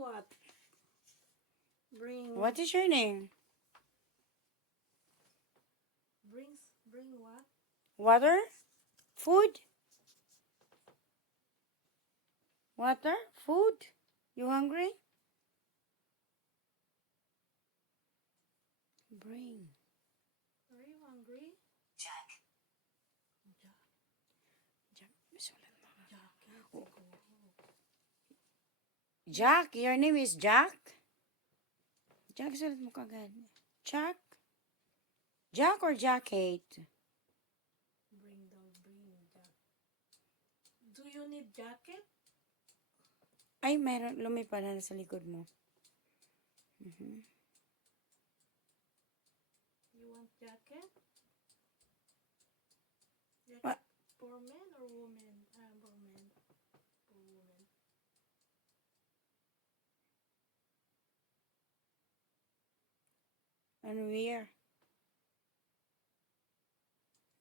what? Bring. What is your name? Bring what? Water? Food? Water? Food? You hungry? Bring. Are you hungry? Jack. Jack, sulat mo. Jacket. Jack? Your name is Jack? Jack, sulat mo kagad. Jack? Jack or Jacket? Bring jacket. Do you need jacket? Ay, meron. Lumipad na sa likod mo. You want jacket? Jacket What? for men or women? For men. For women. And where?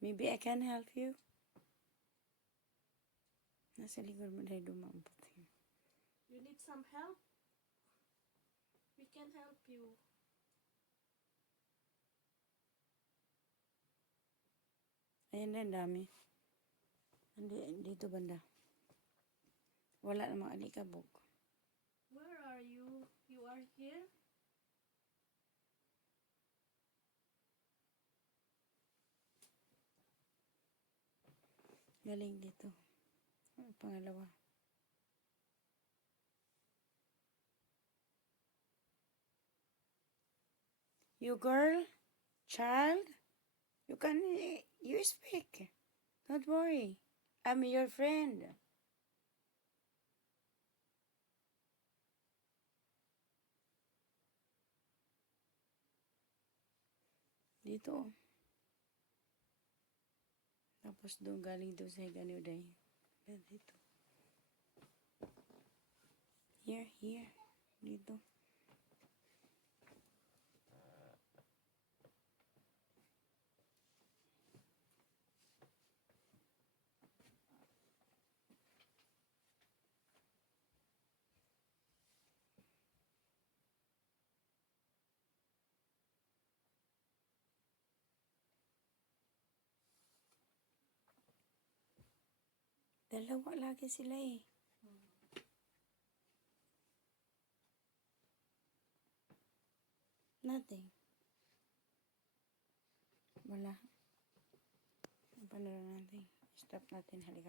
Maybe I can help you. Nasa likod mo dahil dumampot. You need some help? We can help you. Ayan na, dami. Dito banda. Wala namang alikabok. Where are you? You are here? Galing dito. Pangalawa. You girl? Child? You speak. Don't worry. I'm your friend. Dito. Tapos doon galing doon sa Higanuday. Dito. Here. Dito. Dalawa lagi sila eh. Nothing. Wala. Paano natin? Stop natin. Halika.